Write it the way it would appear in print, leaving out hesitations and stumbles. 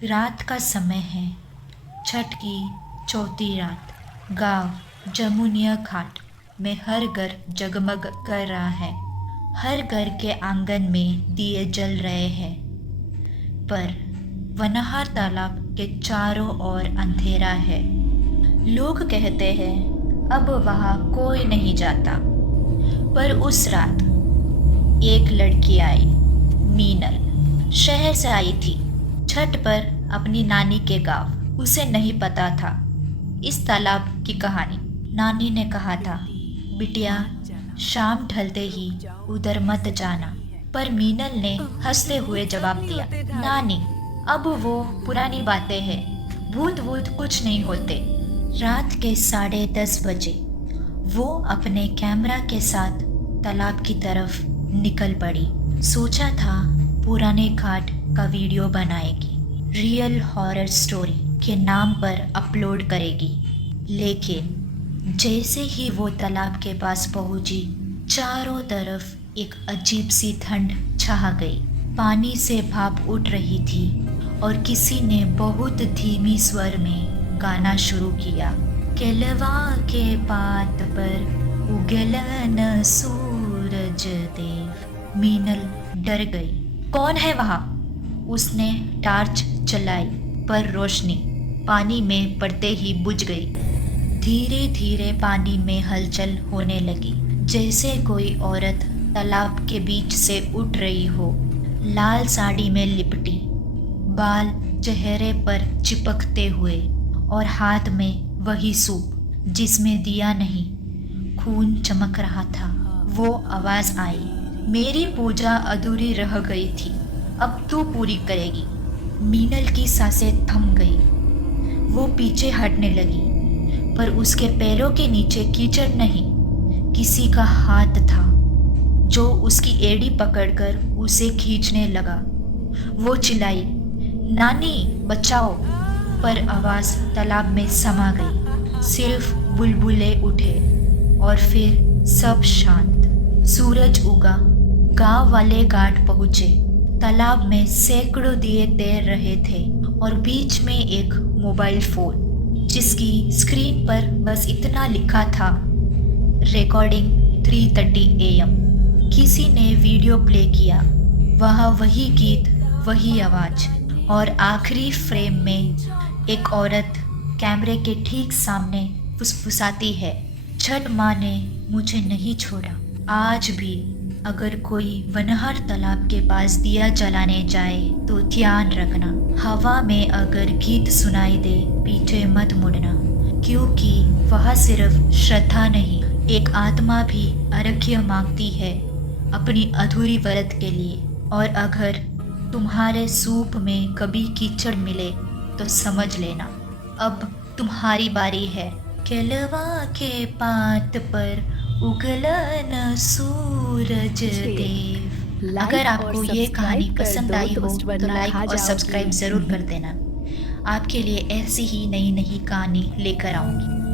रात का समय है, छठ की चौथी रात। गांव जमुनिया घाट में हर घर जगमग कर रहा है। हर घर के आंगन में दिए जल रहे हैं। पर वनहार तालाब के चारों ओर अंधेरा है। लोग कहते हैं अब वहाँ कोई नहीं जाता। पर उस रात एक लड़की आई, मीनल। शहर से आई थी छठ पर अपनी नानी के गांव। उसे नहीं पता था इस तालाब की कहानी। नानी ने कहा था, बिटिया शाम ढलते ही उधर मत जाना। पर मीनल ने हंसते हुए जवाब दिया, नानी अब वो पुरानी बातें हैं, भूत वूत कुछ नहीं होते। रात के 10:30 बजे वो अपने कैमरा के साथ तालाब की तरफ निकल पड़ी। सोचा था पुराने घाट का वीडियो बनाएगी, रियल हॉरर स्टोरी के नाम पर अपलोड करेगी। लेकिन जैसे ही वो तालाब के पास पहुंची, चारों तरफ एक अजीब सी ठंड छा गई। पानी से भाप उठ रही थी और किसी ने बहुत धीमी स्वर में गाना शुरू किया। केलवा के पात पर उगलन सूरज देव। मीनल डर गई। कौन है वहाँ? उसने टार्च चलाई, पर रोशनी पानी में पड़ते ही बुझ गई। धीरे धीरे पानी में हलचल होने लगी, जैसे कोई औरत तालाब के बीच से उठ रही हो। लाल साड़ी में लिपटी, बाल चेहरे पर चिपकते हुए और हाथ में वही सूप जिसमें दिया नहीं, खून चमक रहा था। वो आवाज आई, मेरी पूजा अधूरी रह गई थी, अब तू पूरी करेगी। मीनल की सांसें थम गई। वो पीछे हटने लगी, पर उसके पैरों के नीचे कीचड़ नहीं, किसी का हाथ था जो उसकी एड़ी पकड़कर उसे खींचने लगा। वो चिल्लाई, नानी बचाओ। पर आवाज तालाब में समा गई। सिर्फ बुलबुले उठे और फिर सब शांत। सूरज उगा, गांव वाले घाट पहुंचे। तालाब में सैकड़ों दिए तैर रहे थे और बीच में एक मोबाइल फोन, जिसकी स्क्रीन पर बस इतना लिखा था, रिकॉर्डिंग 3:30 AM। किसी ने वीडियो प्ले किया। वहाँ वही गीत, वही आवाज, और आखिरी फ्रेम में एक औरत कैमरे के ठीक सामने फुसफुसाती है, छठ माँ ने मुझे नहीं छोड़ा। आज भी अगर कोई वनहर तालाब के पास दिया जलाने जाए तो ध्यान रखना, हवा में अगर गीत सुनाई दे पीछे मत मुड़ना, क्योंकि वह सिर्फ श्रद्धा नहीं, एक आत्मा भी अर्घ्य मांगती है अपनी अधूरी व्रत के लिए। और अगर तुम्हारे सूप में कभी कीचड़ मिले तो समझ लेना अब तुम्हारी बारी है। केलवा के पात पर उगलन सूरज देव। अगर आपको ये कहानी पसंद आई हो तो लाइक और सब्सक्राइब ज़रूर कर देना। आपके लिए ऐसी ही नई नई कहानी लेकर आऊँगी।